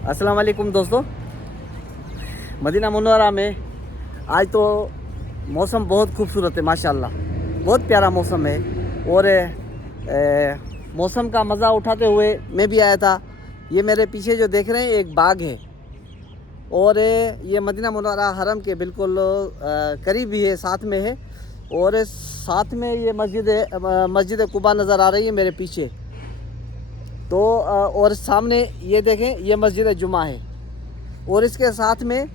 अस्सलाम वालेकुम दोस्तों। मदीना मुनव्वरा में आज तो मौसम बहुत खूबसूरत है माशाल्लाह, बहुत प्यारा मौसम है। और मौसम का मज़ा उठाते हुए मैं भी आया था। ये मेरे पीछे जो देख रहे हैं एक बाग है और ये मदीना मुनव्वरा हरम के बिल्कुल करीब ही है, साथ में है। और साथ में ये मस्जिद कुबा नज़र आ रही है मेरे पीछे। तो और सामने ये देखें, ये मस्जिद जुमा है और इसके साथ में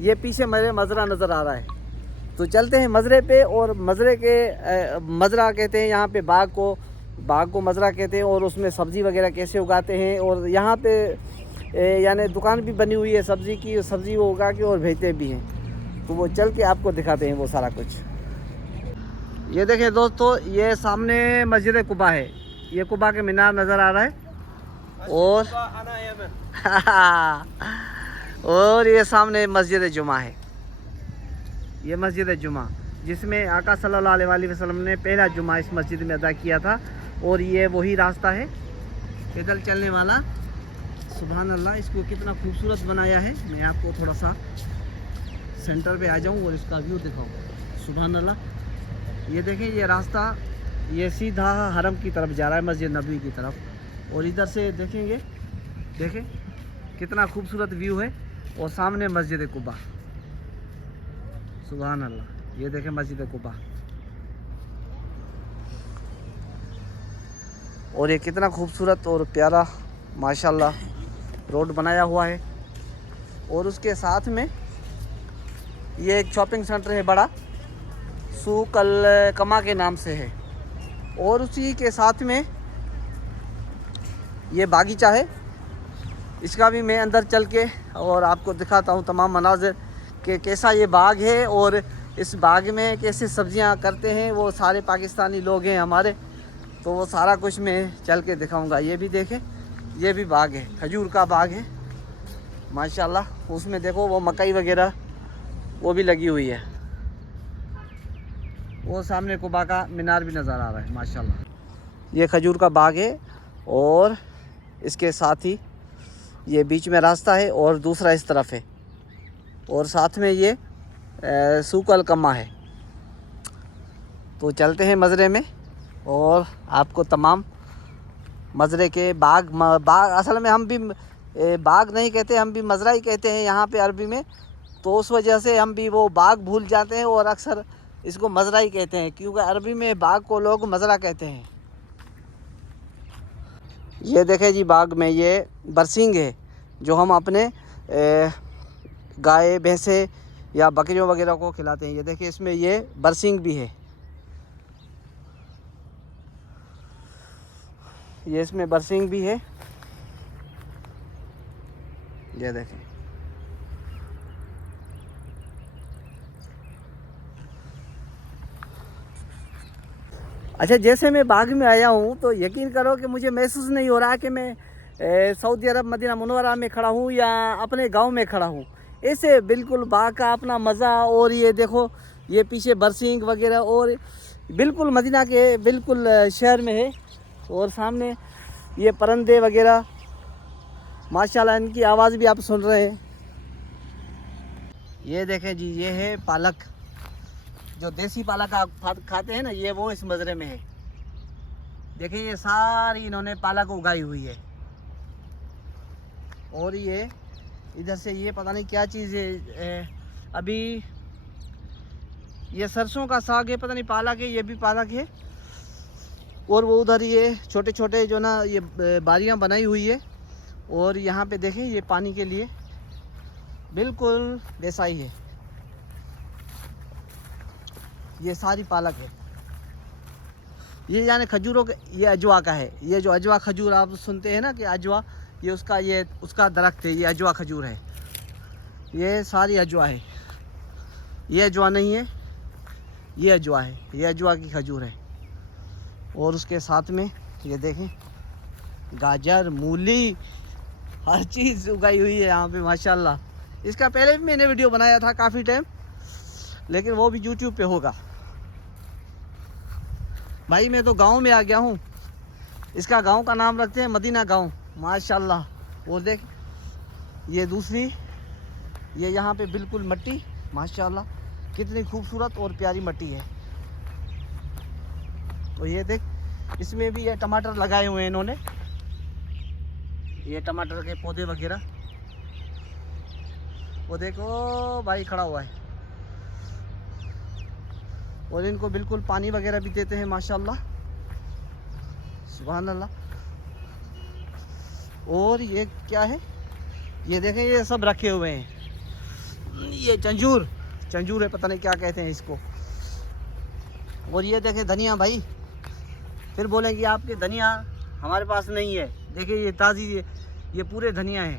ये पीछे मेरे मज़रा नज़र आ रहा है। तो चलते हैं मज़रे पे। और मज़रे के मज़रा कहते हैं यहाँ पे बाग को मज़रा कहते हैं। और उसमें सब्ज़ी वगैरह कैसे उगाते हैं, और यहाँ पे यानी दुकान भी बनी हुई है सब्ज़ी की, सब्ज़ी वो उगा के और भेजते भी हैं। तो वो चल के आपको दिखाते हैं वो सारा कुछ। ये देखें दोस्तों, ये सामने मस्जिद कुबा है, ये कुबा के मीनार नज़र आ रहा है। और ये सामने मस्जिद जुमा है, ये मस्जिद जुमा जिसमें आका सल्लल्लाहु अलैहि वसल्लम ने पहला जुमा इस मस्जिद में अदा किया था। और ये वही रास्ता है पैदल चलने वाला। सुभान अल्लाह, इसको कितना खूबसूरत बनाया है। मैं आपको थोड़ा सा सेंटर पे आ जाऊं और इसका व्यू दिखाऊं। सुभान अल्लाह, ये देखें, ये रास्ता ये सीधा हरम की तरफ जा रहा है, मस्जिद नबवी की तरफ। और इधर से देखेंगे, देखें कितना खूबसूरत व्यू है। और सामने मस्जिद कुबा, सुभान अल्लाह, ये देखें मस्जिद कुबा। और ये कितना खूबसूरत और प्यारा माशाल्लाह रोड बनाया हुआ है। और उसके साथ में ये एक शॉपिंग सेंटर है बड़ा, सूक अल कमा के नाम से है। और उसी के साथ में ये बागीचा है, इसका भी मैं अंदर चल के और आपको दिखाता हूँ तमाम मनाज़िर कि कैसा ये बाग है। और इस बाग में कैसे सब्जियाँ करते हैं वो सारे पाकिस्तानी लोग हैं हमारे। तो वो सारा कुछ मैं चल के दिखाऊंगा। ये भी देखें, ये भी बाग है, खजूर का बाग है माशाल्लाह। उसमें देखो वो मकई वगैरह वो भी लगी हुई है। वो सामने कुबा का मीनार भी नज़र आ रहा है माशाल्लाह। ये खजूर का बाग है और इसके साथ ही ये बीच में रास्ता है और दूसरा इस तरफ है। और साथ में ये सूक अल कमा है। तो चलते हैं मज़रे में और आपको तमाम मज़रे के बाग असल में हम भी बाग नहीं कहते, हम भी मज़रा ही कहते हैं यहाँ पे अरबी में। तो उस वजह से हम भी वो बाग भूल जाते हैं और अक्सर इसको मज़रा ही कहते हैं, क्योंकि अरबी में बाग को लोग मज़रा कहते हैं। ये देखें जी, बाग में ये बरसींग है जो हम अपने गाय भैंसे या बकरियों वगैरह को खिलाते हैं। ये देखिए, इसमें ये बरसींग भी है, ये इसमें बरसींग भी है। ये देखें, अच्छा जैसे मैं बाग में आया हूँ तो यकीन करो कि मुझे महसूस नहीं हो रहा कि मैं सऊदी अरब मदीना मुनव्वरा में खड़ा हूँ या अपने गांव में खड़ा हूँ। ऐसे बिल्कुल बाग का अपना मज़ा। और ये देखो, ये पीछे बरसींग वगैरह और बिल्कुल मदीना के बिल्कुल शहर में है। और सामने ये परिंदे वगैरह माशाल्लाह, इनकी आवाज़ भी आप सुन रहे हैं। ये देखें जी, ये है पालक, जो देसी पालक आप खाते हैं ना, ये वो इस मज़रे में है। देखिए, ये सारी इन्होंने पालक उगाई हुई है। और ये इधर से ये पता नहीं क्या चीज़ है, अभी ये सरसों का साग है, पता नहीं पालक है, ये भी पालक है। और वो उधर ये छोटे छोटे जो ना ये बारियां बनाई हुई है। और यहाँ पे देखें, ये पानी के लिए बिल्कुल वैसा ही है, ये सारी पालक है। ये यानी खजूरों के, ये अजवा का है। ये जो अजवा खजूर आप सुनते हैं ना कि अजवा, ये उसका दरख्त है, ये अजवा खजूर है। ये सारी अजवा है, ये अजवा नहीं है, ये अजवा है, ये अजवा की खजूर है। और उसके साथ में ये देखें, गाजर, मूली, हर चीज़ उगाई हुई है यहाँ पे माशाल्लाह। इसका पहले भी मैंने वीडियो बनाया था काफ़ी टाइम, लेकिन वो भी यूट्यूब पे होगा। भाई मैं तो गांव में आ गया हूँ। इसका गांव का नाम रखते हैं मदीना गांव माशाल्लाह। और देख, ये दूसरी, ये यहाँ पे बिल्कुल मट्टी, माशाल्लाह कितनी खूबसूरत और प्यारी मट्टी है। तो ये देख, इसमें भी ये टमाटर लगाए हुए हैं इन्होंने, ये टमाटर के पौधे वगैरह। वो देखो भाई खड़ा हुआ है, और इनको बिल्कुल पानी वगैरह भी देते हैं माशाल्लाह, सुभान अल्लाह। और ये क्या है, ये देखें ये सब रखे हुए हैं, ये चंजूर है, पता नहीं क्या कहते हैं इसको। और ये देखें धनिया भाई, फिर बोलेंगे आपके धनिया हमारे पास नहीं है। देखिए ये ताज़ी, ये पूरे धनिया है,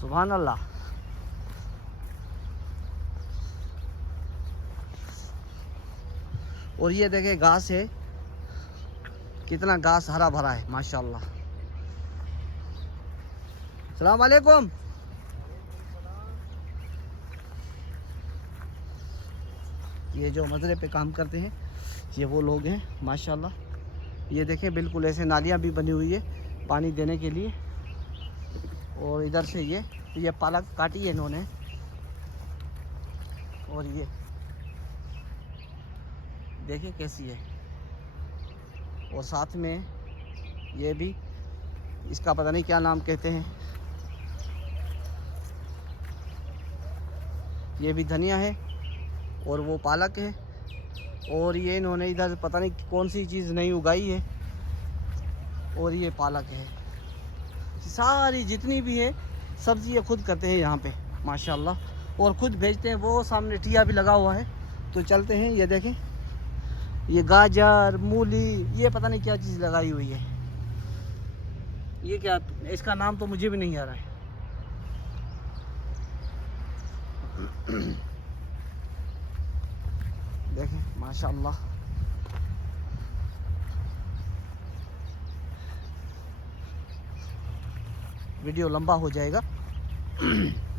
सुभान अल्लाह। और ये देखें घास है, कितना घास हरा भरा है माशाल्लाह। अस्सलाम वालेकुम। ये जो मजरे पे काम करते हैं ये वो लोग हैं माशाल्लाह। ये देखें बिल्कुल ऐसे नालियाँ भी बनी हुई है पानी देने के लिए। और इधर से ये पालक काटी है इन्होंने, और ये देखिए कैसी है। और साथ में ये भी, इसका पता नहीं क्या नाम कहते हैं, ये भी धनिया है और वो पालक है। और ये इन्होंने इधर पता नहीं कौन सी चीज़ नहीं उगाई है, और ये पालक है। सारी जितनी भी है सब्ज़ी ये खुद करते हैं यहाँ पे माशाल्लाह, और खुद भेजते हैं। वो सामने टिया भी लगा हुआ है, तो चलते हैं। ये देखें ये गाजर, मूली, ये पता नहीं क्या चीज़ लगाई हुई है, ये क्या, इसका नाम तो मुझे भी नहीं आ रहा है। देखें माशाल्लाह, वीडियो लंबा हो जाएगा।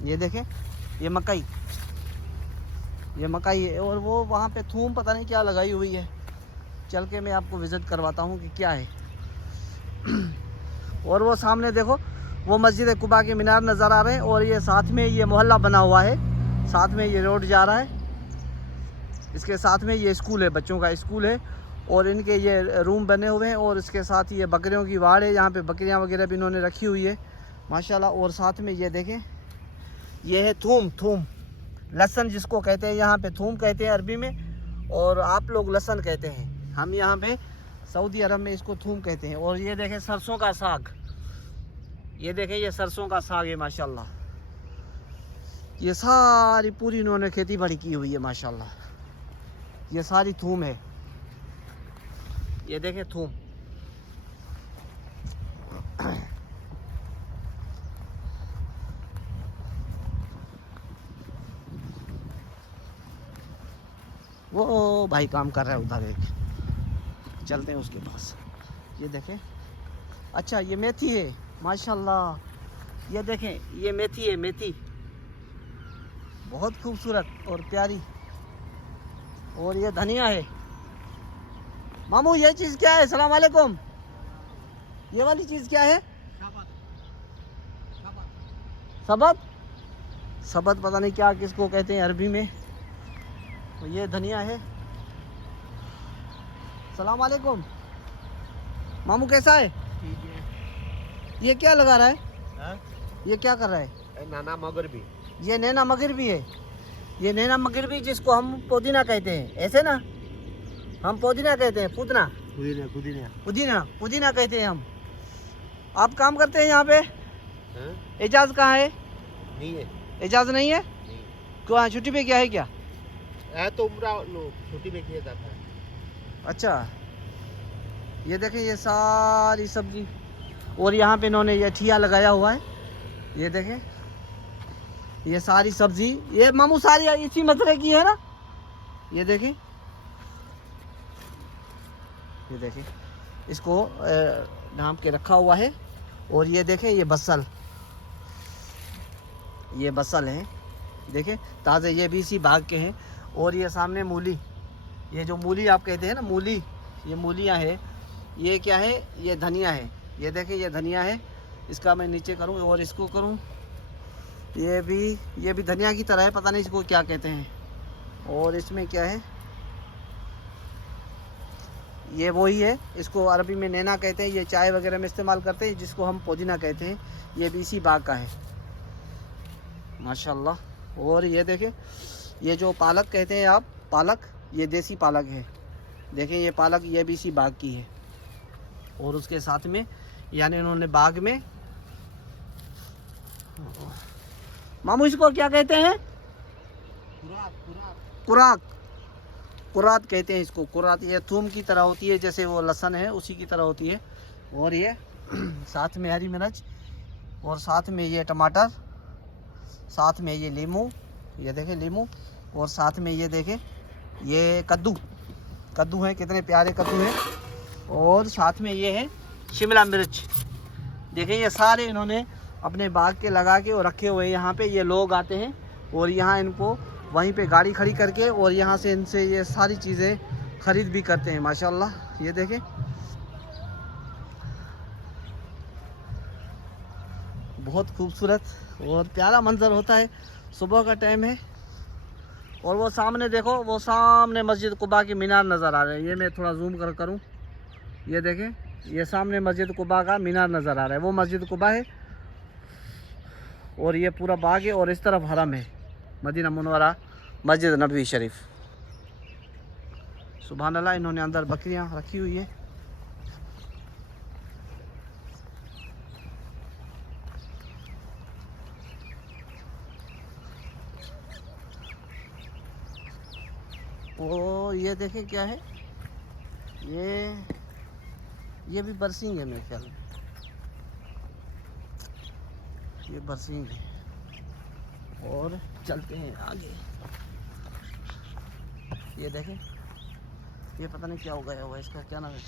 ये देखें ये मकई है, और वो वहाँ पे थूम पता नहीं क्या लगाई हुई है। चल के मैं आपको विज़िट करवाता हूँ कि क्या है। और वो सामने देखो वो मस्जिद कुबा के मीनार नज़र आ रहे हैं, और ये साथ में ये मोहल्ला बना हुआ है, साथ में ये रोड जा रहा है, इसके साथ में ये स्कूल है, बच्चों का स्कूल है। और इनके ये रूम बने हुए हैं, और इसके साथ ये बकरियों की वाड़ है, यहाँ पे बकरियाँ वगैरह भी इन्होंने रखी हुई है माशाल्लाह। और साथ में ये देखें ये है थूम, लहसुन जिसको कहते हैं, यहाँ पे थूम कहते हैं अरबी में, और आप लोग लहसुन कहते हैं, हम यहाँ पे सऊदी अरब में इसको थूम कहते हैं। और ये देखें सरसों का साग, ये देखें ये सरसों का साग है माशाल्लाह। ये सारी पूरी इन्होंने खेती बाड़ी की हुई है माशाल्लाह। ये सारी थूम है, ये देखें थूम। वो भाई काम कर रहा है उधर, एक चलते हैं उसके पास। ये देखें, अच्छा ये मेथी है माशाल्लाह। ये देखें ये मेथी है, मेथी बहुत खूबसूरत और प्यारी। और ये धनिया है। मामू ये चीज़ क्या है? सलाम वालेकुम। ये वाली चीज़ क्या है? सबत पता नहीं क्या किसको कहते हैं अरबी में। तो ये धनिया है। सलाम वालेकुम। मामू कैसा है? ठीक है। ये क्या लगा रहा है? हाँ? ये क्या कर रहा है? नाना मगरबी। ये नैना मगरबी है। ये नैना मगरबी जिसको हम पुदीना कहते हैं, ऐसे ना? हम पुदीना कहते हैं, पुदीना कहते हैं हम। आप काम करते हैं यहाँ पे? हाँ? एजाज कहाँ है? नहीं है। एजाज नहीं है? नहीं। क्यों, छुट्टी पे क्या है क्या? है तो उम्रा छुट्टी में किया जाता है। अच्छा, ये देखें ये सारी सब्जी। और यहाँ पे इन्होंने ये ठिया लगाया हुआ है, ये देखें ये सारी सब्जी। ये मामू सारी इसी मसरे की है ना? ये देखें, ये देखें इसको ढांप के रखा हुआ है। और ये देखें ये बसल है, देखें ताज़े, ये भी इसी भाग के हैं। और ये सामने मूली, ये जो मूली आप कहते हैं ना, मूली, ये मूलियाँ है। ये क्या है? ये धनिया है। ये देखें ये धनिया है। इसका मैं नीचे करूँ और इसको करूँ। ये भी धनिया की तरह है, पता नहीं इसको क्या कहते हैं। और इसमें क्या है, ये वही है, इसको अरबी में नैना कहते हैं। ये चाय वगैरह में इस्तेमाल करते हैं, जिसको हम पुदीना कहते हैं। ये भी इसी बाग का है माशाल्लाह। और ये देखें, ये जो पालक कहते हैं आप, पालक, ये देसी पालक है। देखें ये पालक, ये भी इसी बाग की है। और उसके साथ में यानी इन्होंने बाग में, मामू इसको क्या कहते हैं? कुराक, कुरात कहते हैं इसको, कुरात। ये थूम की तरह होती है, जैसे वो लहसुन है उसी की तरह होती है। और ये साथ में हरी मिर्च, और साथ में ये टमाटर, साथ में ये नींबू, ये देखें नींबू, और साथ में ये देखें ये कद्दू है, कितने प्यारे कद्दू हैं। और साथ में ये है शिमला मिर्च। देखें ये सारे इन्होंने अपने बाग के लगा के और रखे हुए हैं। यहाँ पे ये लोग आते हैं और यहाँ इनको वहीं पे गाड़ी खड़ी करके और यहाँ से इनसे ये सारी चीज़ें ख़रीद भी करते हैं माशाल्लाह। ये देखें बहुत खूबसूरत और प्यारा मंजर होता है। सुबह का टाइम है और वो सामने देखो, वो सामने मस्जिद कुबा की मीनार नज़र आ रहे हैं। ये मैं थोड़ा जूम करूँ, ये देखें ये सामने मस्जिद कुबा का मीनार नज़र आ रहा है, वो मस्जिद कुबा है। और ये पूरा बाग है और इस तरफ हरम है, मदीना मुनव्वरा मस्जिद नबवी शरीफ। सुभान अल्लाह। इन्होंने अंदर बकरियां रखी हुई है। और ये देखें क्या है, ये भी बरसींग है मेरे ख्याल में, ये बरसींग है। और चलते हैं आगे। ये देखें, ये पता नहीं क्या हो गया हुआ, इसका क्या नाम है?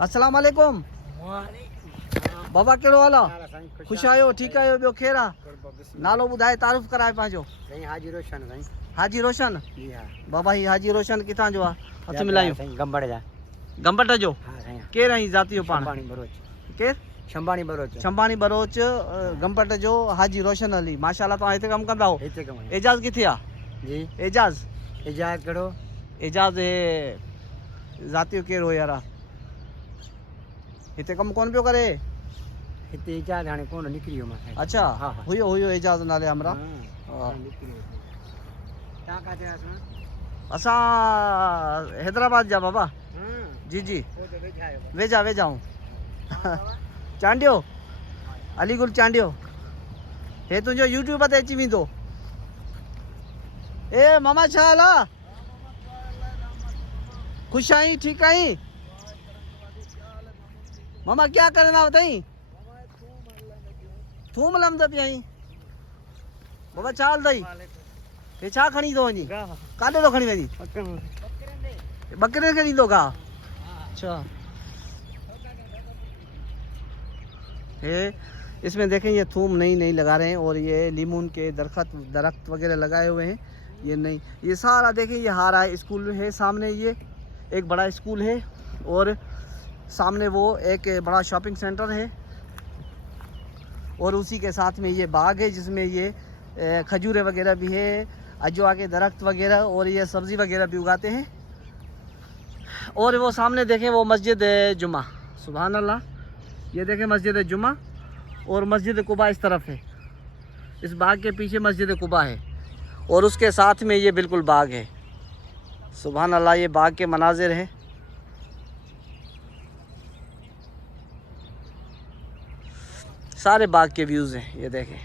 अस्सलाम वालेकुम बाबा, कहिड़ो हाल आहे? खुश आहियो? ठीकु आहियो? ॿियो केरु आहे? नालो ॿुधाए, तारीफ़ कराए पंहिंजो। हाजी रोशन साईं। हाजी रोशन? जी हाँ। बाबा ही हाजी रोशन किथां जो आहे? हथ मिलायूं। गंबड़ जा। गंबट जो? हाँ साईं। केरु आई ज़ाती जो पाण? शंबाणी बरोच। केरु? शंबाणी बरोच। शंबाणी बरोच गंबट जो हाजी रोशन अली। माशाल्लाह, तव्हां हिते कमु कंदा हो? हिते कम है। एजाज़ किथे आहे? जी। एजाज़? इजाज़ करो। एजाज़ हे ज़ाती केरु हो यार? हिते कमु कोन पियो करे? हिते इजाज़ हाणे कोन निकिरी वियो मां। अच्छा। हाँ हाँ। हुयो एजाज़ नाले हमरा। हाँ। तव्हां काथे आहियो? असां हैदराबाद जा बाबा। जी जी। वेझा आऊं। चांडियो, अलीगुल चांडियो। हे तुंहिंजो यूट्यूब ते अची वेंदो। ए मामा छा हाल आहे? खुश आई? ठीक आई? मामा क्या करना बताई? थूम लमद पिया आई। बाबा छा हाल अथई? हे छा खणी थो वञी? काॾे थो खणी वञी? बकरे खे ॾींदो गा? अच्छा। ये इसमें देखें ये थूम नई लगा रहे हैं और ये लीमून के दरख्त वगैरह लगाए हुए हैं। ये नहीं, ये सारा देखें ये हारा है। स्कूल है सामने, ये एक बड़ा स्कूल है और सामने वो एक बड़ा शॉपिंग सेंटर है और उसी के साथ में ये बाग है जिसमें ये खजूरें वगैरह भी है, अजवा के दरख्त वगैरह और ये सब्ज़ी वगैरह भी उगाते हैं। और वो सामने देखें वो मस्जिद जुमा। सुभान अल्लाह। ये देखें मस्जिद जुमा और मस्जिद कुबा इस तरफ है। इस बाग के पीछे मस्जिद कुबा है और उसके साथ में ये बिल्कुल बाग है। सुभान अल्लाह। ये बाग के मनाजिर हैं। सारे बाग के व्यूज़ हैं। ये देखें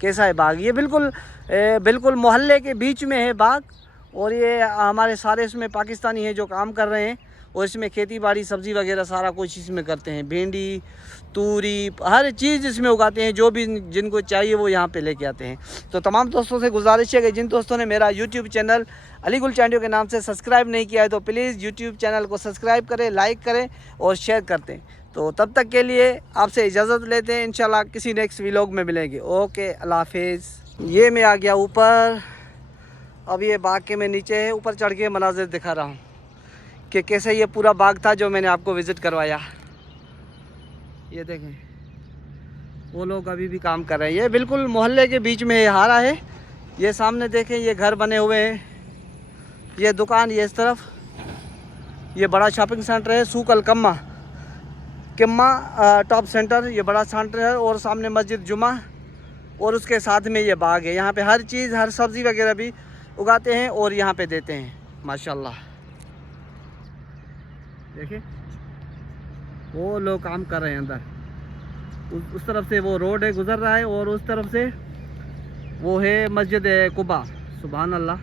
कैसा है बाग। ये बिल्कुल मोहल्ले के बीच में है बाग और ये हमारे सारे इसमें पाकिस्तानी हैं जो काम कर रहे हैं और इसमें खेती बाड़ी सब्ज़ी वगैरह सारा कुछ इसमें करते हैं। भिंडी, तूरी, हर चीज़ इसमें उगाते हैं। जो भी जिनको चाहिए वो यहाँ पे लेके आते हैं। तो तमाम दोस्तों से गुजारिश है कि जिन दोस्तों ने मेरा यूट्यूब चैनल अलीगुल चांडियो के नाम से सब्सक्राइब नहीं किया है तो प्लीज़ यूट्यूब चैनल को सब्सक्राइब करें, लाइक करें और शेयर करते हैं। तो तब तक के लिए आपसे इजाज़त लेते हैं। इंशाल्लाह किसी नेक्स्ट व्लॉग में मिलेंगे। ओके, अल्लाह हाफिज़। ये मैं आ गया ऊपर। अब ये बाग के मैं नीचे है, ऊपर चढ़ के मनाजिर दिखा रहा हूँ। कि कैसे ये पूरा बाग था जो मैंने आपको विज़िट करवाया। ये देखें वो लोग अभी भी काम कर रहे हैं। ये बिल्कुल मोहल्ले के बीच में ये हारा है। ये सामने देखें ये घर बने हुए हैं, ये दुकान ये इस तरफ, ये बड़ा शॉपिंग सेंटर है सूक अल किम्मा टॉप सेंटर, ये बड़ा सेंटर है। और सामने मस्जिद जुमा और उसके साथ में ये बाग है। यहाँ पे हर चीज़ हर सब्ज़ी वगैरह भी उगाते हैं और यहाँ पे देते हैं माशाल्लाह। देखिए वो लोग काम कर रहे हैं अंदर। उस तरफ से वो रोड है गुज़र रहा है और उस तरफ से वो है मस्जिद कुबा। सुभान अल्लाह।